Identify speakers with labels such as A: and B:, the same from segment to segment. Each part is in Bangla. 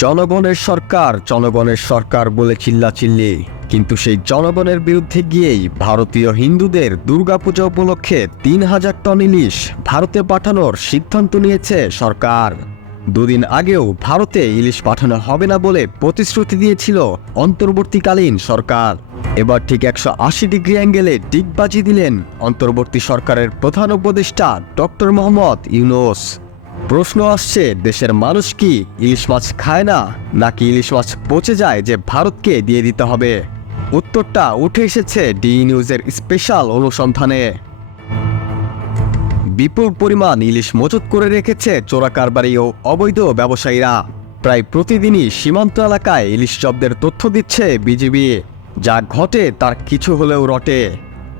A: জনগণের সরকার জনগণের সরকার বলে চিল্লাচিল্লি। কিন্তু সেই জনগণের বিরুদ্ধে গিয়েই ভারতীয় হিন্দুদের দুর্গাপূজা উপলক্ষে তিন হাজার টন ইলিশ ভারতে পাঠানোর সিদ্ধান্ত নিয়েছে সরকার। দুদিন আগেও ভারতে ইলিশ পাঠানো হবে না বলে প্রতিশ্রুতি দিয়েছিল অন্তর্বর্তীকালীন সরকার। এবার ঠিক একশো আশি ডিগ্রি অ্যাঙ্গেলে ডিগবাজি দিলেন অন্তর্বর্তী সরকারের প্রধান উপদেষ্টা ডক্টর মোহাম্মদ ইউনুস। প্রশ্ন আসছে, দেশের মানুষ কি ইলিশ মাছ খায় না? নাকি ইলিশ মাছ পচে যায় যে ভারতকে দিয়ে দিতে হবে? উত্তরটা উঠে এসেছে ডি নিউজের স্পেশাল অনুসন্ধানে। বিপুল পরিমাণ ইলিশ মজুত করে রেখেছে চোরাকারবারি ও অবৈধ ব্যবসায়ীরা। প্রায় প্রতিদিনই সীমান্ত এলাকায় ইলিশ জব্দের তথ্য দিচ্ছে বিজিবি। যা ঘটে তার কিছু হলেও রটে।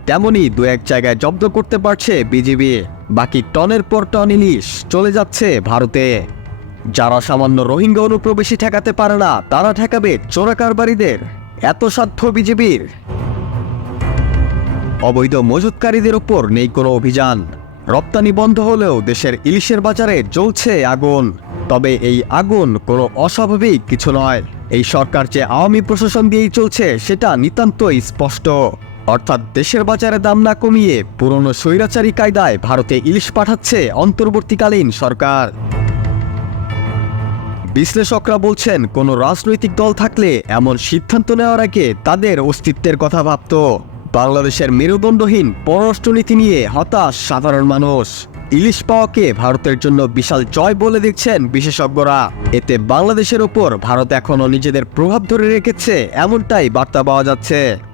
A: তেমনি দু এক জায়গায় জব্দ করতে পারছে বিজিবি। বাকি টনের পর টন ইলিশ চলে যাচ্ছে ভারতে। যারা সামান্য রোহিঙ্গা অনুপ্রবেশী ঠেকাতে পারে না, তারা ঠেকাবে চোরাকারবারিদের এত সাধ্য বিজিবির। অবৈধ মজুতকারীদের ওপর নেই কোনো অভিযান। রপ্তানি বন্ধ হলেও দেশের ইলিশের বাজারে জ্বলছে আগুন। তবে এই আগুন কোনো অস্বাভাবিক কিছু নয়। এই সরকার যে আওয়ামী প্রশাসন দিয়েই চলছে, সেটা নিতান্তই স্পষ্ট। অর্থাৎ দেশের বাজারে দাম না কমিয়ে পুরনো স্বৈরাচারী কায়দায় ভারতে ইলিশ পাঠাচ্ছে অন্তর্বর্তীকালীন সরকার। বিশ্লেষকরা বলছেন, কোনো রাজনৈতিক দল থাকলে এমন সিদ্ধান্ত নেওয়ার আগে তাদের অস্তিত্বের কথা ভাবত। বাংলাদেশের মেরুদণ্ডহীন পররাষ্ট্রনীতি নিয়ে হতাশ সাধারণ মানুষ। ইলিশ পাওয়াকে ভারতের জন্য বিশাল জয় বলে দেখছেন বিশেষজ্ঞরা। এতে বাংলাদেশের ওপর ভারত এখনও নিজেদের প্রভাব ধরে রেখেছে, এমনটাই বার্তা পাওয়া যাচ্ছে।